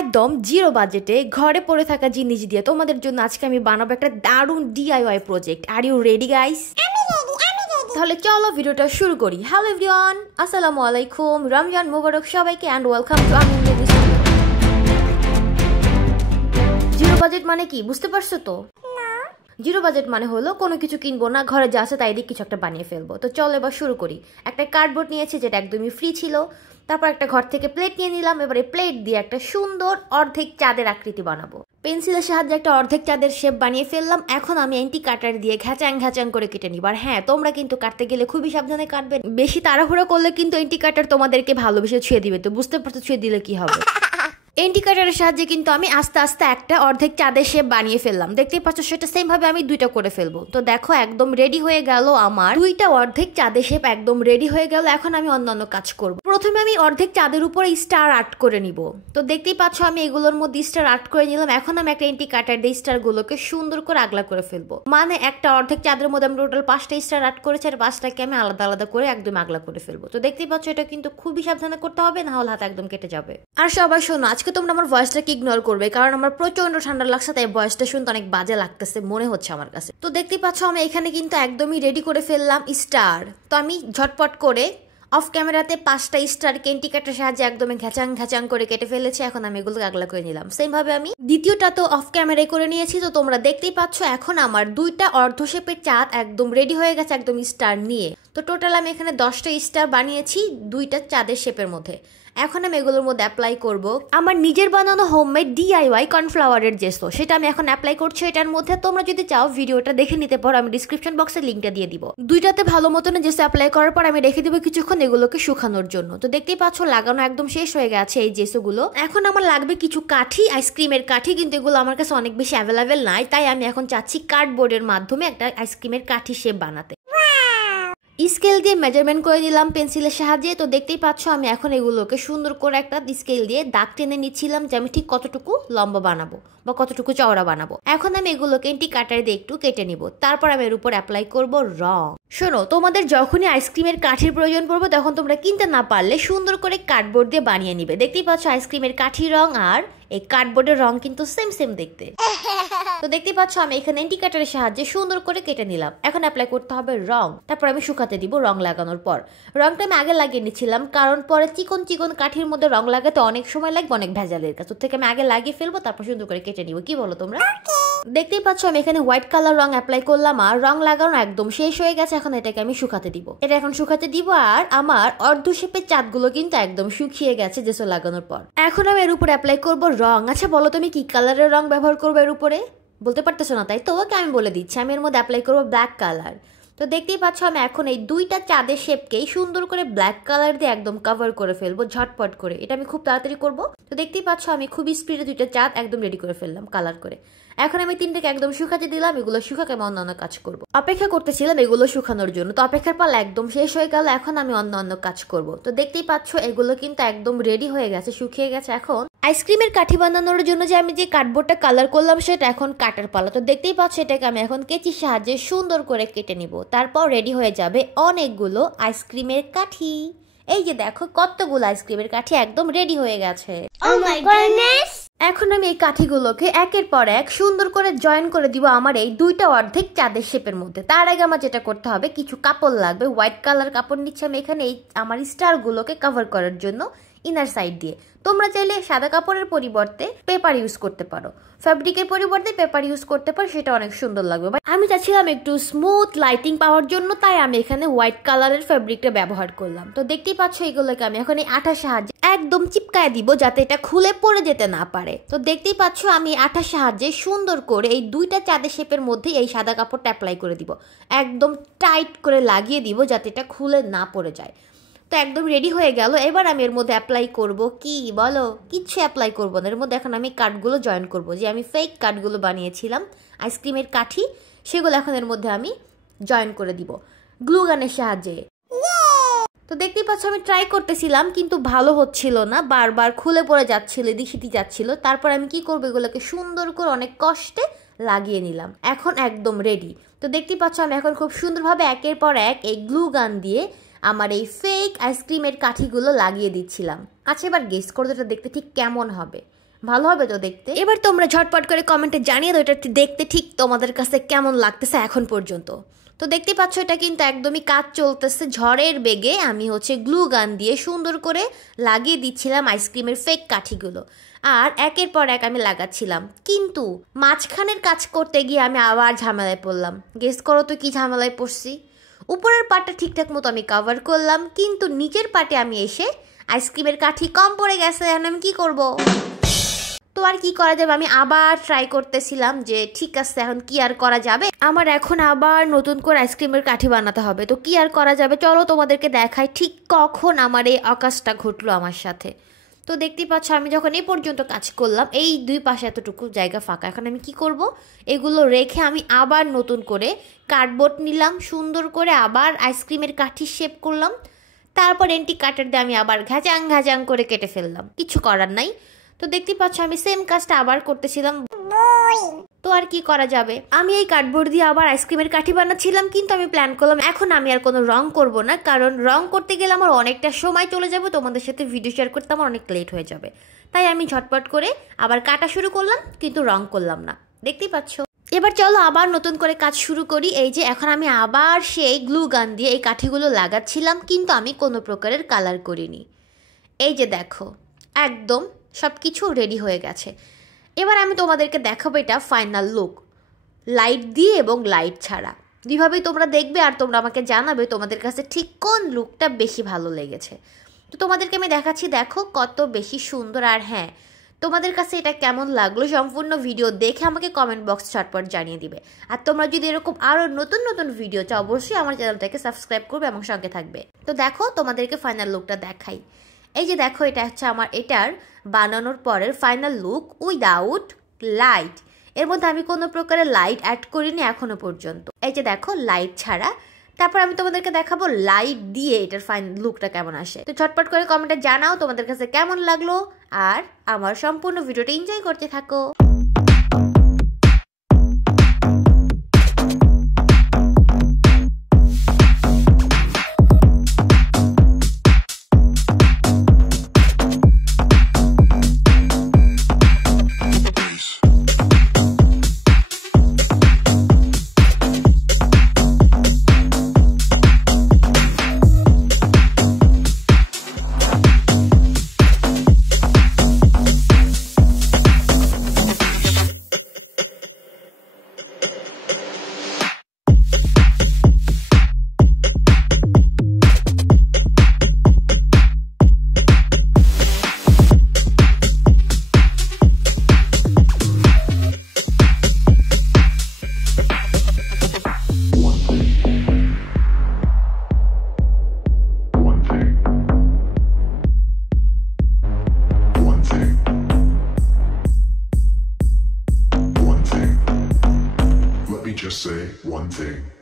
একদম জিরো বাজেটে ঘরে পড়ে থাকা জিনিস দিয়ে তোমাদের জন্য আজকে আমি বানাবো একটা দারুণ DIY project. Are you ready guys? তাহলে চলো ভিডিওটা শুরু করি। হ্যালো এভরিওয়ান, আসসালামু আলাইকুম, রমজান মুবারক সবাইকে and welcome to Amin. Zero budget মানে কি বুঝতে পারছো তো? জিরো বাজেট মানে হলো কোনো কিছু কিনবো না, ঘরে যা আছে তাই দিয়ে কিছু একটা বানিয়ে ফেলবো। তো চলো এবার শুরু করি। একটা কার্ডবোর্ড নিয়েছি যেটা একদমই ফ্রি ছিল, তারপর একটা ঘর থেকে প্লেট নিয়ে নিলাম। এবারে প্লেট দিয়ে একটা সুন্দর অর্ধেক চাঁদের আকৃতি বানাবো। পেন্সিলের সাহায্যে একটা অর্ধেক চাঁদের শেপ বানিয়ে ফেললাম। এখন আমি অ্যান্টি কাটার দিয়ে ঘ্যাচাং ঘ্যাচাং করে কেটে নিব। আর হ্যাঁ, তোমরা কিন্তু কাটতে গেলে খুবই সাবধানে কাটবে, বেশি তাড়াহুড়ো করলে কিন্তু অ্যান্টি কাটার তোমাদেরকে ভালোবেসে ছুঁয়ে দিবে। তো বুঝতে পারছো ছুঁয়ে দিলে কি হবে। এন্টি কাটারের সাহায্যে কিন্তু আমি আস্তে আস্তে একটা অর্ধেক চাঁদের শেপ বানিয়ে ফেললাম। দেখতেই পাচ্ছ সেটা সেম ভাবে আমি দুইটা করে ফেলবো। তো দেখো একদম রেডি হয়ে গেল আমার দুইটা অর্ধেক চাঁদের শেপ, একদম রেডি হয়ে গেল। এখন আমি অন্যান্য কাজ করব। প্রথমে আমি অর্ধেক চাঁদের উপরে স্টার আর্ট করে নিব। তো দেখতেই পাচ্ছ আমি এগুলোর মধ্যে স্টার আর্ট করে নিলাম। এখন আমি একটা এন্টি কাটার দিয়ে স্টার গুলোকে সুন্দর করে আগলা করে ফেলবো। মানে একটা অর্ধেক চাঁদের মধ্যে আমি টোটাল 5টা স্টার আর্ট করেছি, আর 5টাকে আমি আলাদা আলাদা করে একদম আগলা করে ফেলবো। তো দেখতেই পাচ্ছ এটা কিন্তু খুবই সাবধানে করতে হবে, না হলে হাত একদম কেটে যাবে। আর সবাই শোনো, আজকে তোমরা আমার ভয়েসটা ইগনোর করবে, কারণ আমার প্রচন্ড ঠান্ডা লাগছে, তাই ভয়েসটা শুনতে অনেক বাজে লাগতেছে মনে হচ্ছে আমার কাছে। তো দেখতেই পাচ্ছ আমি এখানে কিন্তু একদমই রেডি করে ফেললাম স্টার। তো আমি ঝটপট করে অফ ক্যামেরাতে 5টা স্টার কেন্টি কাটার সাহায্যে একদম ঘ্যাচাং ঘ্যাচাং করে কেটে ফেলেছি। এখন আমি এগুলো আগলা করে নিলাম। সেম ভাবে আমি দ্বিতীয়টা তো অফ ক্যামেরায় করে নিয়েছি। তো তোমরা দেখতেই পাচ্ছ এখন আমার দুইটা অর্ধ শেপের চাঁদ একদম রেডি হয়ে গেছে, একদম স্টার নিয়ে। তো টোটাল আমি এখানে 10টা স্টার বানিয়েছি দুইটা চাঁদের শেপের মধ্যে। এখন আমি এগুলোর মধ্যে অ্যাপ্লাই করব আমার নিজের বানানো হোমমেড ডিআইওয়াই কর্নফ্লাওয়ারের জেসো। সেটা আমি এখন অ্যাপ্লাই করছি এটার মধ্যে। তোমরা যদি চাও ভিডিওটা দেখে নিতে পারো, আমি ডিসক্রিপশন বক্সে লিঙ্কটা দিয়ে দিব। দুইটাতে ভালো মতন জেসো অ্যাপ্লাই করার পর আমি রেখে দিব কিছুক্ষণ এগুলোকে শুকানোর জন্য। তো দেখতেই পাচ্ছ লাগানো একদম শেষ হয়ে গেছে এই জেসোগুলো। এখন আমার লাগবে কিছু কাঠি, আইসক্রিমের কাঠি, কিন্তু এগুলো আমার কাছে অনেক বেশি অ্যাভেলেবেল নাই, তাই আমি এখন চাচ্ছি কার্ডবোর্ডের মাধ্যমে একটা আইসক্রিমের কাঠি শেপ বানাতে। স্কেল দিয়ে মেজারমেন্ট করে দিলাম পেন্সিলের সাহায্যে। তো দেখতেই পাচ্ছ আমি এখন এগুলোকে সুন্দর করে একটা স্কেল দিয়ে দাগ টেনে নিচ্ছিলাম যে আমি ঠিক কতটুকু লম্বা বানাবো বা কতটুকু চওড়া বানাবো। এখন আমি এগুলোকে এন্টি কাটার দিয়ে একটু কেটে নিব। তারপর আমি এর উপর অ্যাপ্লাই করব রং। শোনো, তোমাদের যখনই আইসক্রিমের কাঠির প্রয়োজন পড়বে তখন তোমরা কিনতে না পারলে সুন্দর করে কার্ডবোর্ড দিয়ে বানিয়ে নিবে। দেখতেই পাচ্ছ আইসক্রিমের কাঠির রং আর এই কার্ডবোর্ডের রং কিন্তু সেম সেম দেখতে। তো দেখতেই পাচ্ছ আমি এখানে এন্টি কাটারের সাহায্যে সুন্দর করে কেটে নিলাম। এখন অ্যাপ্লাই করতে হবে রং। তারপর আমি শুকাতে দিব। রং লাগানোর পর রংটা আমি আগে লাগিয়ে নিচ্ছিলাম, কারণ পরে চিকন চিকন কাঠির মধ্যে রং লাগাতে অনেক সময় লাগবে, অনেক ভেজালের কাজ। থেকে আমি আগে লাগিয়ে ফেলবো, তারপর সুন্দর করে কেটে নিব। কি বলো তোমরা? দেখতেই পাচ্ছ আমি এখানে হোয়াইট কালার রং অ্যাপ্লাই করলাম আর রং লাগানো একদম শেষ হয়ে গেছে। এখন এটাকে আমি শুকাতে দিব। এটা এখন শুকাতে দিব। আর আমার অর্ধ শেপের চাঁদগুলো কিন্তু একদম শুকিয়ে গেছে জেসো লাগানোর পর। এখন আমি এর উপরে অ্যাপ্লাই করব রং। আচ্ছা বলো তুমি কি কালারের রং ব্যবহার করবো এর উপরে? বলতে পারতেছো না, তাই তো? ওকে আমি বলে দিচ্ছি, আমি এর মধ্যে অ্যাপ্লাই করবো ব্ল্যাক কালার। তো দেখতেই পাচ্ছ আমি এখন এই দুইটা চাঁদের শেপকেই সুন্দর করে ব্ল্যাক কালার দিয়ে একদম কভার করে ফেলবো ঝটপট করে। এটা আমি খুব তাড়াতাড়ি করবো। তো দেখতেই পাচ্ছ আমি খুব স্পিডে দুইটা চাঁদ একদম রেডি করে ফেললাম কালার করে। এখন আমি 3টাকে একদম শুকাতে দিলাম। এগুলো শুকাকে আমি অন্যান্য কাজ করবো। অপেক্ষা করতেছিলাম এগুলো শুকানোর জন্য। তো অপেক্ষার পালা একদম শেষ হয়ে গেল। এখন আমি অন্যান্য কাজ করব। তো দেখতেই পাচ্ছ এগুলো কিন্তু একদম রেডি হয়ে গেছে, শুকিয়ে গেছে। এখন আইসক্রিমের কাঠি বানানোর জন্য যে আমি যে কার্ডবোর্ডটা কালার করলাম সেটা এখন কাটার পালা। তো দেখতেই পাচ্ছ এটাকে আমি এখন কেচির সাহায্যে সুন্দর করে কেটে নিব। তারপর রেডি হয়ে যাবে অনেকগুলো আইসক্রিমের কাঠি। এই যে দেখো কতগুলো আইসক্রিমের কাঠি একদম রেডি হয়ে গেছে। এখন আমি এই কাঠিগুলোকে একের পর এক সুন্দর করে জয়েন করে দিব আমার এই দুইটা অর্ধেক চাঁদের শেপের মধ্যে। তার আগে আমার যেটা করতে হবে, কিছু কাপড় লাগবে। হোয়াইট কালার কাপড় নিচ্ছি আমি এখানে এই আমার স্টারগুলোকে কভার করার জন্য ইনার সাইড দিয়ে। তোমরা চাইলে সাদা কাপড়ের পরিবর্তে পেপার ইউজ করতে পারো, ফ্যাব্রিকের পরিবর্তে পেপার ইউজ করতে পারো, সেটা অনেক সুন্দর লাগবে। বাট আমি চাচ্ছিলাম একটু স্মুথ লাইটিং পাওয়ার জন্য, তাই আমি এখানে হোয়াইট কালারের ফ্যাব্রিকটা ব্যবহার করলাম। তো দেখতেই পাচ্ছ এগুলোকে আমি এখন এই আঠার সাহায্যে একদম চিপকায় দিব যাতে এটা খুলে পড়ে যেতে না পারে। তো দেখতেই পাচ্ছ আমি আঠার সাহায্যে সুন্দর করে এই দুইটা চাঁদের শেপের মধ্যে এই সাদা কাপড়টা অ্যাপ্লাই করে দিব। একদম টাইট করে লাগিয়ে দিব যাতে এটা খুলে না পড়ে যায়। তো একদম রেডি হয়ে গেল। এবার আমি এর মধ্যে অ্যাপ্লাই করব কি বলো? কিচ্ছু অ্যাপ্লাই করবো না। এর মধ্যে এখন আমি কাঠগুলো জয়েন করব, যে আমি ফেক কাঠগুলো বানিয়েছিলাম আইসক্রিমের কাঠি, সেগুলো এখন এর মধ্যে আমি জয়েন করে দিব গ্লু গানের সাহায্যে। তো দেখতেই পাচ্ছ আমি ট্রাই করতেছিলাম কিন্তু ভালো হচ্ছিল না, বারবার খুলে পড়ে যাচ্ছিল, এদিক সেদিক যাচ্ছিল। তারপর আমি কি করবো, এগুলোকে সুন্দর করে অনেক কষ্টে লাগিয়ে নিলাম। এখন একদম রেডি। তো দেখতেই পাচ্ছ আমি এখন খুব সুন্দরভাবে একের পর এক এই গ্লু গান দিয়ে আমার এই ফেক আইসক্রিমের কাঠিগুলো লাগিয়ে দিচ্ছিলাম। আচ্ছা এবার গেস করো এটা দেখতে ঠিক কেমন হবে। ভালো হবে তো দেখতে। এবার তোমরা ঝটপট করে কমেন্টে জানিয়ে দাও এটা দেখতে ঠিক তোমাদের কাছে কেমন লাগতেছে এখন পর্যন্ত। তো দেখতে পাচ্ছ এটা কিন্তু একদমই কাজ চলতেছে ঝড়ের বেগে। আমি হচ্ছে গ্লু গান দিয়ে সুন্দর করে লাগিয়ে দিচ্ছিলাম আইসক্রিমের ফেক কাঠিগুলো, আর একের পর এক আমি লাগাচ্ছিলাম। কিন্তু মাঝখানের কাজ করতে গিয়ে আমি আবার ঝামেলায় পড়লাম। গেস করো তো কি ঝামেলায় পড়ছি। উপরের পাটটা ঠিকঠাক মতো আমি কভার করলাম, কিন্তু নিচের পাটে আমি এসে আইসক্রিমের কাঠি কম পড়ে গেছে। এখন আমি কি করব? তো আর কি করা যাবে, আমি আবার ট্রাই করতেছিলাম যে ঠিক আছে এখন কি আর করা যাবে, আমার এখন আবার নতুন করে আইসক্রিমের কাঠি বানাতে হবে। তো কি আর করা যাবে, চলো তোমাদেরকে দেখাই ঠিক কখন আমার এই আকাশটা ঘটলো আমার সাথে। তো দেখতেই পাচ্ছ আমি যখন এই পর্যন্ত কাজ করলাম, এই দুই পাশে এতটুকু জায়গা ফাঁকা। এখন আমি কি করব, এগুলো রেখে আমি আবার নতুন করে কার্ডবোর্ড নিলাম, সুন্দর করে আবার আইসক্রিমের কাঠি শেপ করলাম, তারপর এন্টি কাটার দিয়ে আমি আবার ঘ্যাচাং ঘ্যাচাং করে কেটে ফেললাম। কিছু করার নাই। তো দেখতে পাচ্ছ আমি সেম কাজটা আবার করতেছিলাম। তো আর কি করা যাবে, আমি এই কার্ডবোর্ড দিয়ে আবার আইসক্রিমের কাঠি বানাচ্ছিলাম। কিন্তু আমি প্ল্যান করলাম এখন আমি আর কোনো রং করব না, কারণ রং করতে গেলে আমার অনেকটা সময় চলে যাবে, তোমাদের সাথে ভিডিও শেয়ার করতে আমার অনেক লেট হয়ে যাবে। তাই আমি ঝটপট করে আবার কাটা শুরু করলাম, কিন্তু রং করলাম না। দেখতেই পাচ্ছ। এবার চলো আবার নতুন করে কাজ শুরু করি। এই যে এখন আমি আবার সেই গ্লু গান দিয়ে এই কাঠিগুলো লাগাচ্ছিলাম, কিন্তু আমি কোনো প্রকারের কালার করিনি। এই যে দেখো একদম সব কিছু রেডি হয়ে গেছে। এবার আমি তোমাদেরকে দেখাবো এটা ফাইনাল লুক, লাইট দিয়ে এবং লাইট ছাড়া দুইভাবেই তোমরা দেখবে, আর তোমরা আমাকে জানাবে তোমাদের কাছে ঠিক কোন লুকটা বেশি ভালো লেগেছে। তো তোমাদেরকে আমি দেখাচ্ছি, দেখো কত বেশি সুন্দর। আর হ্যাঁ, তোমাদের কাছে এটা কেমন লাগলো সম্পূর্ণ ভিডিও দেখে আমাকে কমেন্ট বক্স চটপট জানিয়ে দিবে। আর তোমরা যদি এরকম আরও নতুন নতুন ভিডিও চাও অবশ্যই আমার চ্যানেলটাকে সাবস্ক্রাইব করবে এবং সঙ্গে থাকবে। তো দেখো তোমাদেরকে ফাইনাল লুকটা দেখাই। এই যে দেখো এটা হচ্ছে আমার এটার বানানোর পরের ফাইনাল লুক উইদাউট লাইট। এর মধ্যে আমি কোনো প্রকারের লাইট অ্যাড করিনি এখনো পর্যন্ত। এই যে দেখো লাইট ছাড়া। তারপর আমি তোমাদেরকে দেখাবো লাইট দিয়ে এটার ফাইনাল লুকটা কেমন আসে। তো ঝটপট করে কমেন্টে জানাও তোমাদের কাছে কেমন লাগলো, আর আমার সম্পূর্ণ ভিডিওটা এনজয় করতে থাকো। Just say one thing.